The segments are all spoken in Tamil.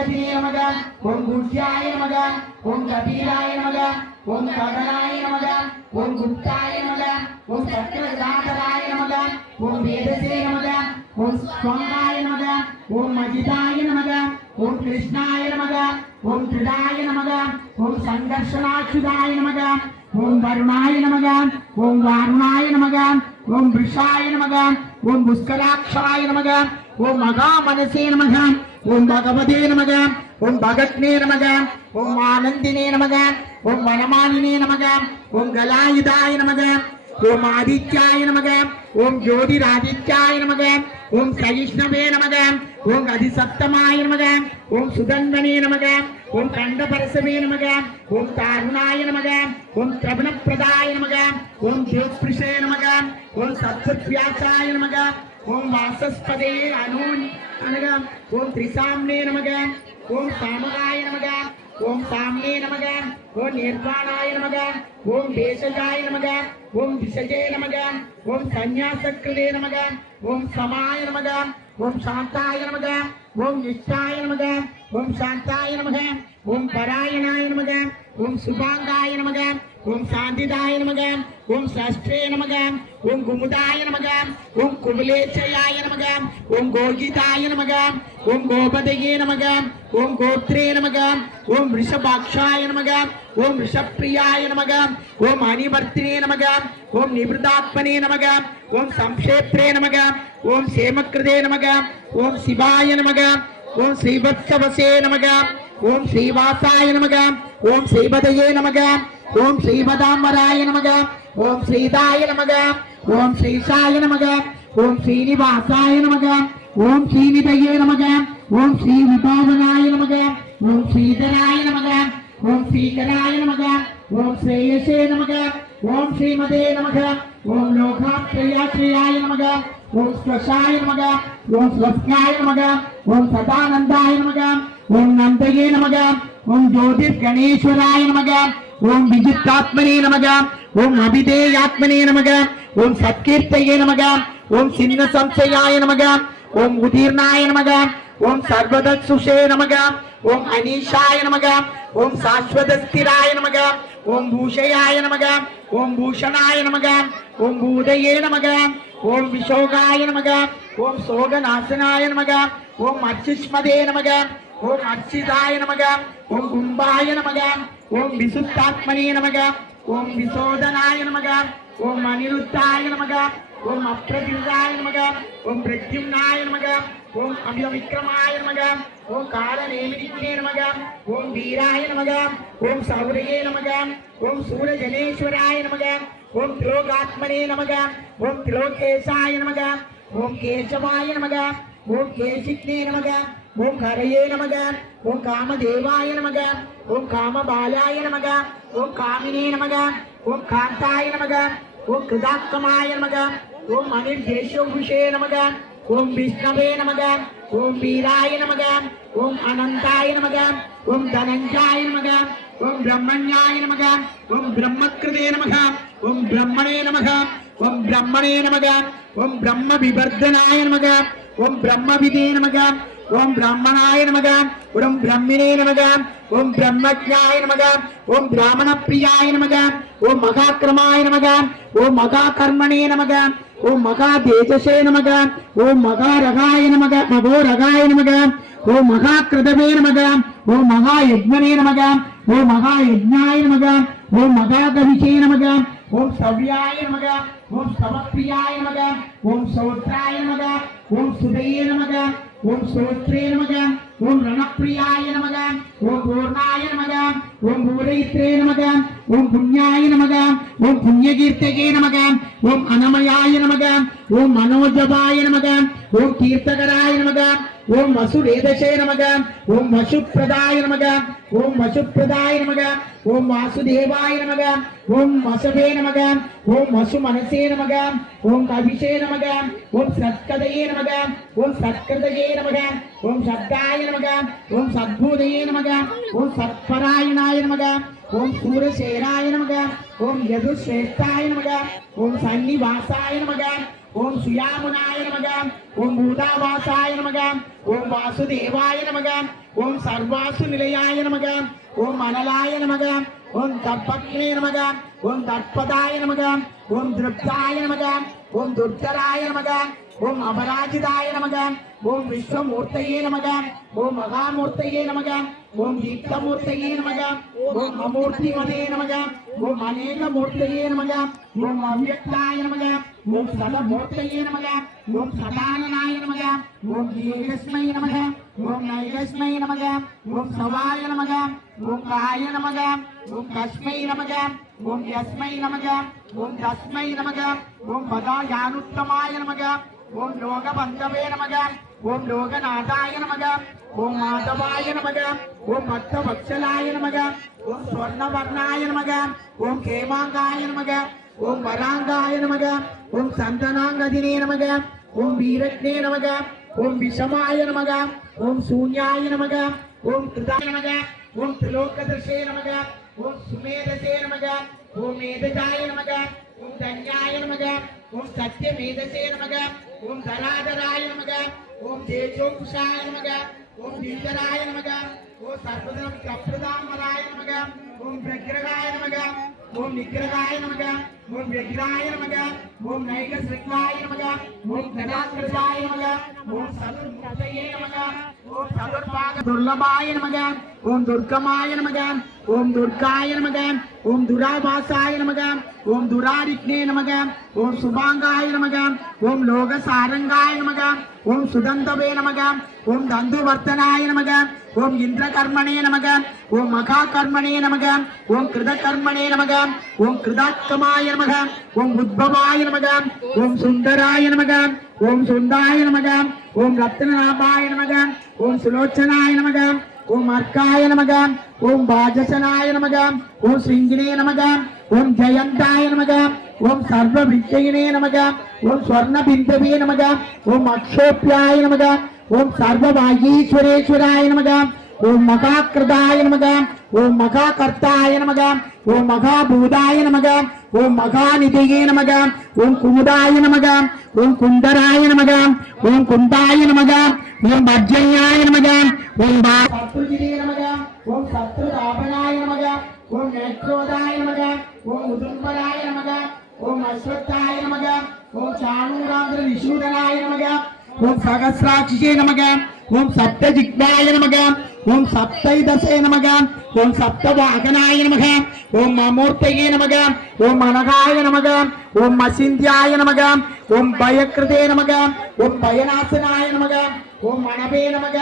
गजने नमः ओम गुह्याय नमः ओम कपिलाय नमः ओम गगनाय नमः ओम गुप्ताय नमः ओम चक्रधाराय नमः ओम वेदसे नमः ओम स्वाहाय नमः ओम मजिदाय नमः ओम कृष्णाय नमः ओम त्रिदाय नमः ओम संघर्षणाक्षुदाय नमः ओम वरुणाय नमः ओम वारुणाय नमः ओम वृषाय नमः ओम पुष्कराक्षाय नमः ओम महामनसे नमः ओम भगवते नमः ओम भगत्ने नमः ओम आनंदिने नमः ओम वनमालिने नमः ओम गलायुधाय नमः ओम आदित्याय नमः ओम ज्योतिरादित्याय नमः ओम सहिष्णवे नमः ओम अधिसप्तमाय नमः ओम सुदन्वने नमः ओम खंडपरसवे नमः ओम तारुणाय नमः ओम त्रवणप्रदाय नमः ओम ज्योतिषे नमः ओम सत्सव्यासाय नमः ओम वासस्पदे अनून नमः ओम त्रिसाम्ने नमः ओम सामगाय नमः ओम साम्ने नमः ओम निर्वाणाय नमः ओम भेषजाय नमः ओम विषजे नमः ओम संन्यासकृते नमः ओम समाय नमः ओम शांताय नमः ओम निष्ठाय नमः ओम शांताय नमः ओम परायणाय नमः ओम शुभांगाय नमः ओम शांतिदाय नमः ओम षष्ठे नमः ओम गुमुदाय नमः ओम कुबलेचयाय नमः ओम गोगीताय नमः ओम गोपदये नमः ओम गोत्रे नमः ओम वृषभाक्षाय नमः ओम वृषप्रियाय नमः ओम अनिवर्तिने नमः ओम निवृतात्मने नमः ओम संक्षेप्रे नमः ओम क्षेमकृते नमः ओम शिवाय नमः ओम श्रीवत्सवसे नमः ओम श्रीवासाय नमः ओम श्रीपदये नमः ओम श्रीपदांबराय नमः ओम श्रीदाय नमः ओम श्रीशाय नमः ओम श्रीनिवासाय नमः ओम श्रीनिधये नमः ओम श्रीविभावनाय नमः ओम श्रीधराय नमः ओम श्रीकराय नमः ओम श्रेयसे नमः ओम श्रीमदे नमः ओम लोकाप्रियाश्रियाय नमः ओम स्वशाय नमः ओम स्वस्याय नमः ओम सदानंदाय नमः ओम नंदये नमः ओम ज्योतिर्गणेश्वराय नमः ओम विजितात्मने नमः ओम अभिधेयात्मने नमः ओम सत्कीर्तये नमः ओम सिन्न संशयाय नमः ओम उदीर्णाय नमः ओम सर्वदत्सुषे नमः ओम अनीशाय नमः ओम शाश्वतस्थिराय नमः ओम भूषयाय नमः ओम भूषणाय नमः ओम भूदये नमः ओम विशोगाय नमः ओम सोगनाशनाय नमः ओम अर्चिष्मदे नमः ओम अर्चिताय नमः ओम कुंभाय नमः ओम विसुप्तात्मने नमः ओम विशोधनाय नमः ओम अनिरुद्धाय नमः ओम अप्रतिरुदाय नमः ओम प्रद्युम्नाय नमः ओम अभिविक्रमाय नमः ओम कालनेमिनित्ये नमः ओम वीराय नमः ओम सौरये नमः ओम सूर्यजनेश्वराय नमः ओम त्रिलोकात्मने नमः ओम त्रिलोकेशाय नमः ओम केशवाय नमः ओम केशिक्ने नमः ओम हरये नमः ओम कामदेवाय नमः ओम कामबालाय नमः ओम कामिने नमः ओम कांताय नमः ओम कृदात्तमाय नमः ओम अनिर्देशोभुषे नमः ओम विष्णवे नमः ओम वीराय नमः ओम अनंताय नमः ओम धनंजयाय नमः ओम ब्रह्मण्याय नमः ओम ब्रह्मकृते नमः ओम ब्रह्मणे नमः ओम ब्रह्मणे नमः ओम ब्रह्म विवर्धनाय नमः ओम ब्रह्मविदे नमः ओम ब्राह्मणाय नमः ओम ब्रह्मिणे नमः ओम ब्रह्मज्ञाय नमः ओम ब्राह्मणप्रियाय नमः ओम महाक्रमाय नमः ओम महाकर्मणे नमः ओम महातेजसे नमः ओम महारगाय नमः मघोरगाय नमः ओम महाकृतवे नमः ओम महायज्ञने नमः ओम महायज्ञाय नमः ओम महाकविषे नमः ओम सव्याय नमः ओम समप्रियाय नमः ओम सौत्राय नमः ओम सुदये नमः ओम सोत्रे नमः ओम रणप्रियाय नमः ओम पूर्णाय नमः ओम भूरयित्रे नमः ओम पुण्याय नमः ओम पुण्यकीर्तये नमः ओम अनमयाय नमः ओम मनोजवाय नमः ओम कीर्तकराय नमः ओम वसुवेदसे नमः ओम वसुप्रदाय नमः ओम वसुप्रदाय नमः ओम वासुदेवाय नमः ओम वसवे नमः ओम वसुमनसे नमः ओम कविषे नमः ओम सत्कदये नमः ओम सत्कृतये नमः ओम शब्दाय नमः ओम सद्भूतये नमः ओम सत्परायणाय नमः ओम सूरशेराय नमः ओम यदुश्रेष्ठाय नमः ओम सन्निवासाय नमः ஓம் சுயாமுனாய நமக ஓம் பூதாவாசாய நமக ஓம் வாசுதேவாய நமக ஓம் சர்வாசு நிலையாய நமக ஓம் அனலாய நமக ஓம் தர்ப்பக்னே நமக ஓம் தர்ப்பதாய நமக ஓம் திருப்தாய நமக ஓம் துர்தராய நமக ஓம் அபராஜிதாய நமக ஓம் விஸ்வமூர்த்தயே நமக ஓம் மகாமூர்த்தயே நமக ஓம் தீப்தமூர்த்தயே நமக ஓம் அமூர்த்திமதே நமக ஓம் அநேகமூர்த்தயே நமக ஓம் அவ்யக்தாய நமக ஓம் சதமூர்த்தயே நமக ஓம் சதானனாய நமக ஓம் ஏகஸ்மை நமக ஓம் நைகஸ்மை நமக ஓம் சவாய நமக ஓம் காய நமக ஓம் கஸ்மை நமக ஓம் யஸ்மை நமக ஓம் தஸ்மை நமக ஓம் பதாயானுத்தமாய நமக ஓம் லோகபந்தவே நமக ஓம் லோகநாதாய நமக ஓம் மாதவாய நமக ஓம் பக்தவத்சலாய நமக ஓம் ஸ்வர்ணவர்ணாய நமக ஓம் கேமாங்காய நமக ஓம் வராங்காய நமக ஓம் சந்தனாங்கதினே நமக ஓம் வீரக்னே நமக ஓம் விஷமாய நமக ஓம் சூன்யாய நமக ஓம் கிருதாய நமக ஓம் திலோகதர்ஷே நமக ஓம் சுமேதசே நமக ஓம் மேதஜாய நமக ஓம் தன்யாய நமக ஓம் சத்யமேதசே நமக ஓம் தராதராய நமக ஓம் தேஜோகுஷாய நமக ஓம் தீதராய நமக ஓம் சர்வதம் கப்ரதாமராய நமக ஓம் விக்கிரகாய நமக ஓம் நிக்கிரகாய நமக ஓம் விக்ராய நமக ஓம் நைகஸ்ருக்லாய நமக ஓம் கடாகிருதாய நமக ஓம் சதுர்முக்தயே நமக ஓம் சதுர்பாக துர்லபாய நமக ஓம் துர்கமாய நமக ஓம் துர்காய நமக ஓம் துராபாசாய நமக ஓம் துராரிக்னே நமக ஓம் சுபாங்காய நமக ஓம் லோகசாரங்காய நமக ஓம் சுதந்தவே நமக ஓம் தந்துவர்த்தனாய நமக ஓம் இந்திரகர்மணே நமக ஓம் மகாகர்மணே நமக ஓம் கிருதகர்மணே நமக ஓம் கிருதாத்கமாய நமக ஓம் உத்பவாய நமக ஓம் சுந்தராய நமக ஓம் சுந்தாய நமக ஓம் ரத்னநாபாய நமக ஓம் சுலோச்சனாய நமக ஓம் அர்க்காய நமக ஓம் பாஜசனாய நமக ஓம் ஸ்ரீங்கினே நமக ஓம் ஜெயந்தாய நமக ஓம் சர்வவித்யினே நமக ஓம் ஸ்வர்ணபிந்தவே நமக ஓம் அக்ஷோப்யாய நமக ஓம் சர்வவாகீஸ்வரேஸ்வராய நமக ஓம் மகாகிருதாய நமக ஓம் மகாகர்த்தாய நமக ஓம் மகாபூதாய நமக ஓம் மகாநிதியே நமக ஓம் குமுதாய நமக ஓம் குந்தராய நமக ஓம் குந்தாய நமக ஓம் பஜ்ஜயாய நமக ஓம் சத்ருஜிதே நமக ஓம் சத்ருதாபனாய நமக ஓம் நேத்ரோதாய நமக ஓம் உதும்பராய நமக ஓம் அஸ்வத்தாய நமக ஓம் சாணூராந்திர நிஷூதனாய நமக ஓம் சகஸ்ராட்சியே நமக ஓம் சப்தஜிக்வாய நமக ஓம் சப்தைதசே நமக ஓம் சப்தவாகனாய நமக ஓம் அமூர்த்தயே நமக ஓம் அனகாய நமக ஓம் அசிந்தியாய நமக ஓம் பயக்ருதே நமக ஓம் பயநாசனாய நமக ஓம் மணவே நமக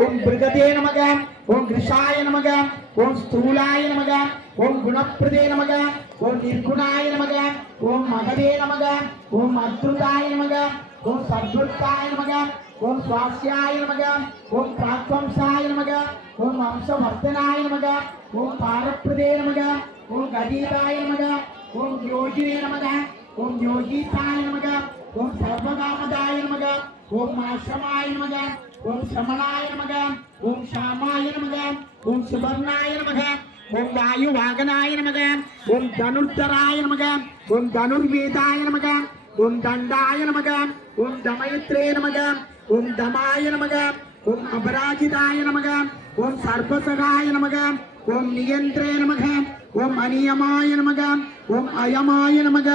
ஓம் பிருகதே நமக ஓம் கிருஷாய நமக ஓம் ஸ்தூலாய நமக ஓம் குணப்பிரதே நமக ஓம் நிர்குணாய நமக ஓம் மகதே நமக ஓம் அத்ருதாய நமக ஓம் சத்ருத்தாய நமக ஓம் சுவாஸ்யாய நமக ஓம் பிராத்வம்சாய நமக ஓம் வம்சவர்த்தனாய நமக ஓம் பாரப்பிரதே நமக ஓம் கதீதாய நமக ஓம் யோகினே நமக ஓம் யோகீதாய நமக ஓம் சர்வகாமதாய நமக ஓம் ஆசிரமாய நமக ஓம் சமணாய நமக ஓம் ஷாமாய நமக ஓம் சுபர்ணாய நமக ஓம் வாயுவாகனாய நமக ஓம் தனுர்தராய நமக ஓம் தனுர்வேதாய நமக ஓம் தண்டாய நமக ஓம் தமயத்ரே நமக ஓம் தமாய நமக ஓம் அபராஜிதாய நமக ஓம் சர்வசகாய நமக ஓம் நியந்திரே நமக ஓம் அநியமாய நமக ஓம் அயமாய நமக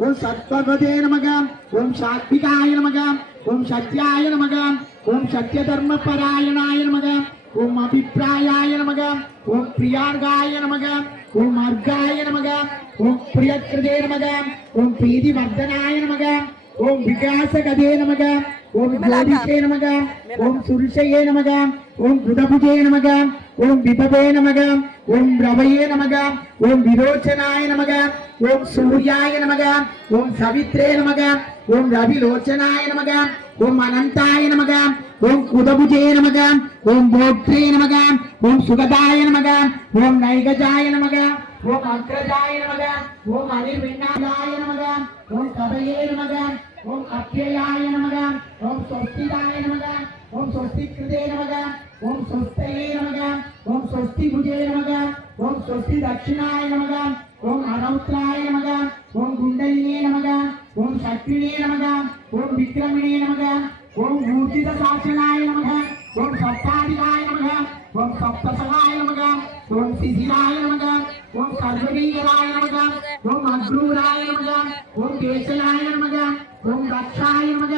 ஓம் சத்வபதே நமக ஓம் சாத்விகாய நமக ஓம் சத்யாய நமக ஓம் சத்யதர்மபராயணாய நமக ஓம் அபிப்பிராயாய நமக ஓம் பிரியார்காய நமக ஓம் அர்காய நமக ஓம் பிரியக்ருதே நமக ஓம் பிரீதிவர்தனாய நமக ஓம் விகாசகதே நமக ஓம் ஜோதிஷே நமக ஓம் சுருஷயே நமக ஓம் புதபுஜே நமக ஓம் விபவே நமக ஓம் ரவயே நமக ஓம் விரோச்சனாய நமக ஓம் சூர்யாய நமக ஓம் சவித்ரே நமக ஓம் ரவிலோச்சனாய நமக ஓம் அனந்தாய நமக ஓம் குதபுஜே நமக ஓம் போக்திரே நமக ஓம் சுகதாய நமக ஓம் நைகஜாய நமக ஓம் அக்ரஜாய நமக ஓம் அனிர்விண்ணாய நமக ஓம் கபயே நமக ஓம் அப்யயாய நமக ஓம் ஸ்வஸ்திதாய நமக ஓம் ஸ்வஸ்திகிருதே நமக ஓம் ஸ்வஸ்தயே நமக ஓம் ஸ்வஸ்திபுஜே நமக ஓம் ஸ்வஸ்தி தட்சிணாய நமக ஓம் அனௌத்ராய நமக ஓம் குண்டலினே நமக ஓம் சக்தினே நமக ஓம் விக்ரமினே நமக ஓம் ஊர்ஜித சாட்சனாய நமக ஓம் சப்தாதிகாய நமக ஓம் சப்தசகாய நமக ஓம் சிசிராய நமக ஓம் சர்வதீகராய நமக ஓம் அக்ரூராய நமக ஓம் கேசயாய நமக ஓம் தக்ஷாய நமக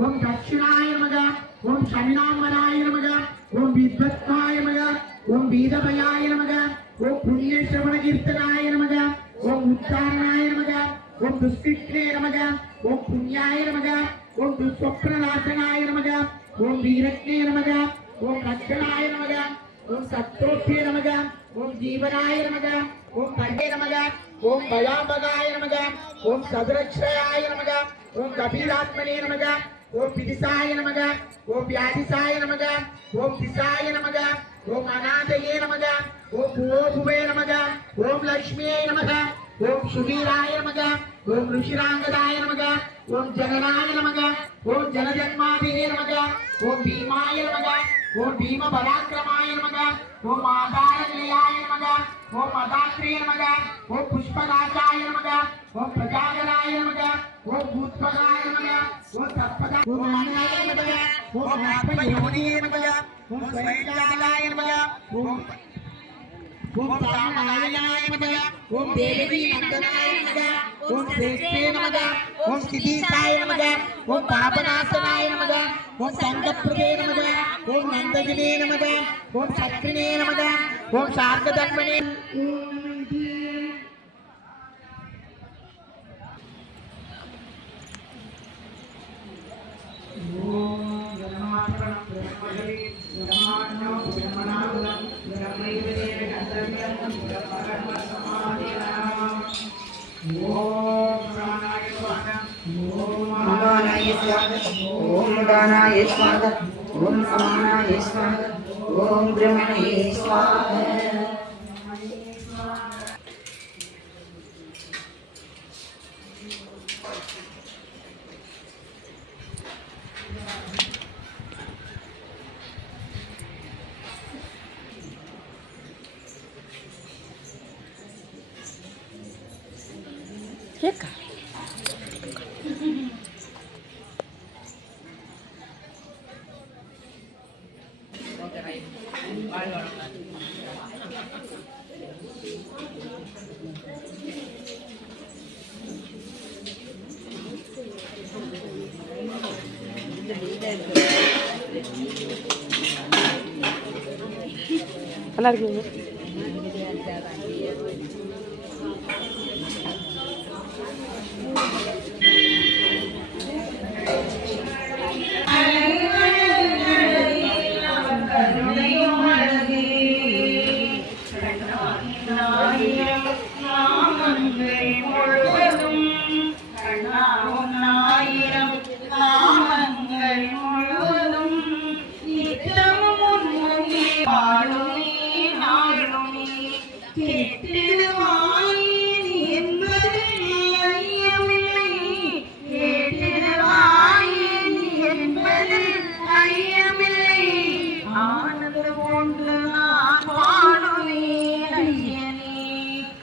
ஓம் தட்சிணாய நமக ஓம் சமினாம்பராய நமக ஓம் வித்வத்வாய நமக ஓம் வீதபயாய நமக ஓம் புண்ணியஸ்ரவண கீர்த்தனாய நமக ஓம் உத்தாரணாய நமக ஓம் துஷ்கிருஷ்ணே நமக ஓம் புண்ணியாய நமக ஓம் துஸ்வப்னநாசனாய நமக ஓம் வீரக்னே நமக ஓம் ரட்சணாய நமக ஓம் சத்ரோப்யே நமக ஓம் ஜீவனாய நமக ஓம் பர்வே நமக ஓம் பயாம்பகாய நமக ஓம் சதுரக்ஷயாய நமக ஓம் கபீராத்மனே நமக ஓம் பிதிசாய நமக ஓம் வியாதிசாய நமக ஓம் திசாய நமக ஓம் அநாதயே நமக ஓம் பூவே நமக ஓம் லக்ஷ்மியே நமக ஓம் சுவீராய நமக ஓம் ருஷிராங்கதாய நமக ஓம் ஜகனாய நமக ஓம் ஜனஜன்மாதியே நமக ஓம் பீமாய நமக ஓம் பீம பராக்கிரமாய நமக ஓம் ஆதாரநிலையாய நமக ஓம் மதாத்ரே நமக ஓம் புஷ்பகாசாய நமக ஓம் பிரஜாகராய நமக ஓம் பூத்பகாய நமக ஓம் தப்பதா ஓம் அன்னாய நமக ஓம் ஆத்மயோனியே நமக ஓம் ஸ்வயஜாலாய நமக ஓம் ஓம் ராமாயணாய நமக ஓம் தேவி நந்தனாய நமக ஓம் சேஷ்டே நமக ஓம் சிதீசாய நமக ஓம் பாபநாசனாய நமக ஓம் சங்கப்பிரதே நமக ஓம் நந்தகினே நமக ஓம் சக்ரினே நமக ஓம் சார்கதர்மனே ओम गानाय स्वाहा ओम समानाय स्वाहा ओम ब्रह्मणे स्वाहा Reka. நல்லா இருக்கீங்க. கேட்டிடுவா